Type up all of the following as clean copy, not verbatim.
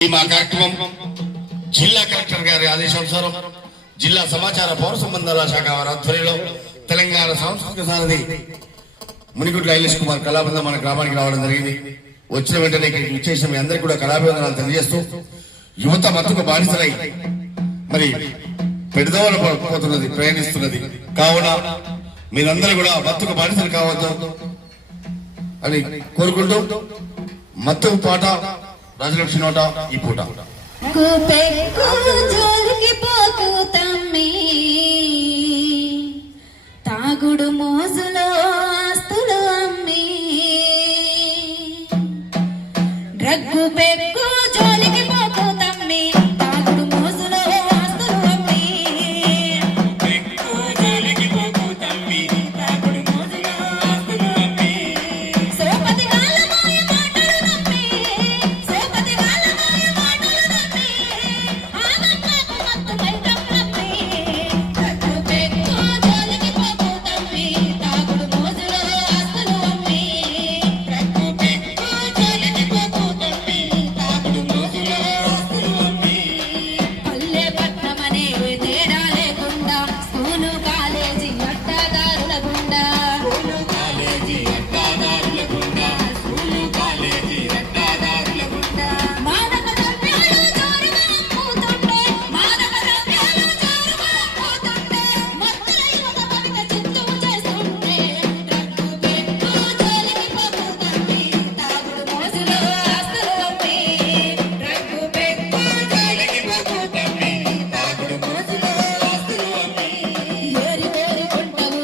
మా కార్యక్రమం జిల్లా కలెక్టర్ గారి ఆదేశానుసారం జిల్లా సమాచార పౌర సంబంధాల శాఖ వారి ఆధ్వర్యంలో తెలంగాణ సాంస్కృతిక సారథి మునిగుడ్ల ఐలేష్ కుమార్ కళాబృందం మన గ్రామానికి రావడం జరిగింది. వచ్చిన వెంటనే ఇక్కడికి విచ్చేసిన మీ అందరికీ కూడా కళాభివందనాలు తెలియజేస్తూ యువత మత్తుకు బానిసలై మరి పెడదవల పోతున్నది, ప్రయాణిస్తున్నది. కావున మీరందరూ కూడా మత్తుకు బానిసలు కావద్దు అని కోరుకుంటూ మత్తు పాట రాజలక్ష్మి నోట ఈ పూట తాగుడు మోజులో ఆస్తులు అమ్మి రగ్గు పెగ్గు జోలికి పోకు తమ్మి తాగుడు మోజులో ఆస్తులు అమ్మి జోలికి పోకు తమ్మి తాగుడు మోజులో ఆస్తులు అమ్మి సోపతి గాల మాయ మాటలు నమ్మి సోపతి గాల మాయ మాటలు నమ్మి ఆనందకు మత్తు మైకం నమ్మి రగ్గు పెగ్గు జోలికి పోకు తమ్మి తాగుడు మోజులో ఆస్తులు అమ్మి రగ్గు పెగ్గు జోలికి పోకు తమ్మి తాగుడు మోజులో ఆస్తులు అమ్మి పల్లె పట్నమనే తేడా లేకుండా స్కూలు కాలేజీ అడ్డదారుల గుండా స్కూలు కాలేజీ అడ్డదారుల గుండా స్కూలు కాలేజీ అడ్డదారుల గుండా మాదక ద్రవ్యాలు జోరుగా అమ్ముతుంటే మాదక ద్రవ్యాలు జోరుగా అమ్ముతుంటే మత్తుల యువత బతిక చిత్తు చేస్తుంటే రగ్గు పెగ్గు జోలికి పోకు తమ్మి తాగుడు మోజులో ఆస్తులు అమ్మి రగ్గు పెగ్గు జోలికి పోకు తమ్మి తాగుడు మోజులో ఆస్తులు అమ్మి ఏరి ఏరి కొంటవు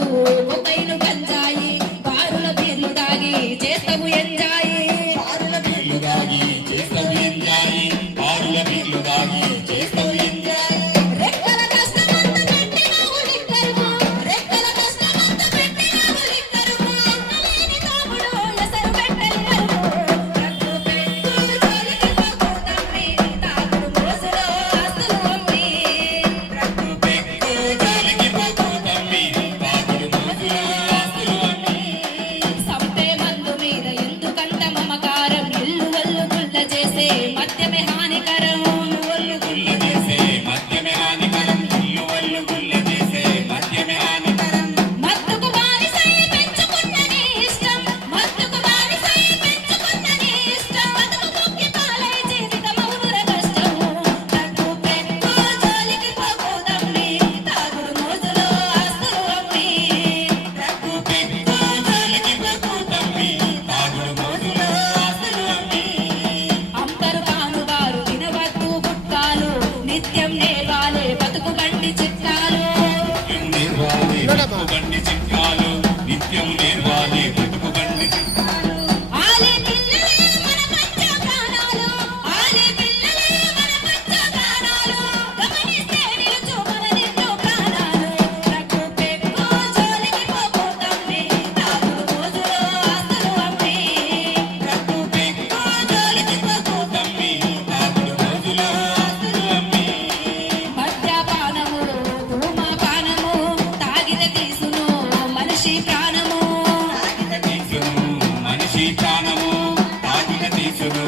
కొకైను గంజాయి బారుల బీర్లు దాగి చేస్తవు ఎంజాయి బారుల బీర్లు దాగి చేస్తవు ఎంజాయి బారుల బీర్లు దాగి చేస్తవు ఎంజాయి రెక్కల కష్టమంత పెట్టినావు లిక్కరువు రెక్కల కష్టమంత పెట్టినావు లిక్కరువు ఎక్కలేని తాగుడు ఎసరు పెట్టలేరు రగ్గు పెగ్గు జోలికి పోకు తమ్మి తాగుడు మోజులో ఆస్తులు అమ్మి రగ్గు పెగ్గు జోలికి పోకు తమ్మి తాగుడు మోజులో ఆస్తులు అమ్మి సంపే మందు మీద ఎందుకంత మమకారం ఇల్లు వల్లు గుల్ల చేసే మద్యమే హానికరం ఒళ్ళు గుల్ల చేసే మద్యమే హానికరం ఇల్లు వల్లు గుల్ల చేసే మద్యమే హానికరం మత్తుకు బానిసై పెంచుకున్నని ఇష్టం మత్తుకు బానిసై పెంచుకున్నని ఇష్టం బతుకు ముక్కి పాలై జీవితమౌనుర కష్టం రగ్గు పెగ్గు జోలికి పోకు తమ్మి తాగుడు మోజులో ఆస్తులు అమ్మి రగ్గు పెగ్గు జోలికి పోకు తమ్మి తాగుడు మోజులో ఆస్తులు అమ్మి అంపరు తాను వారు వినవద్దు గుట్కాలు నిత్యం నేర్వాలే బతుకు బండి చిట్కాలు బండి చిట్కాలు నిత్యం నేర్వాలి బతుకు బండి చిట్కాలు ఆలే పిల్లలే మన పంచ ప్రాణాలు ఆలే పిల్లలే మన పంచ ప్రాణాలు గమనిస్తే నిలుచు మన నిండు ప్రాణాలు రగ్గు పెగ్గు జోలికి పోకు తమ్మి తాగుడు మోజులో ఆస్తులు అమ్మి రగ్గు పెగ్గు జోలికి పోకు తమ్మి తాగుడు రోజులో ఆస్తులు అమ్మి మద్యపానము ధూమపానము తాగిన తీసును మనిషి ప్రాణము తీసును మనిషి ప్రాణము తాగిన తీసును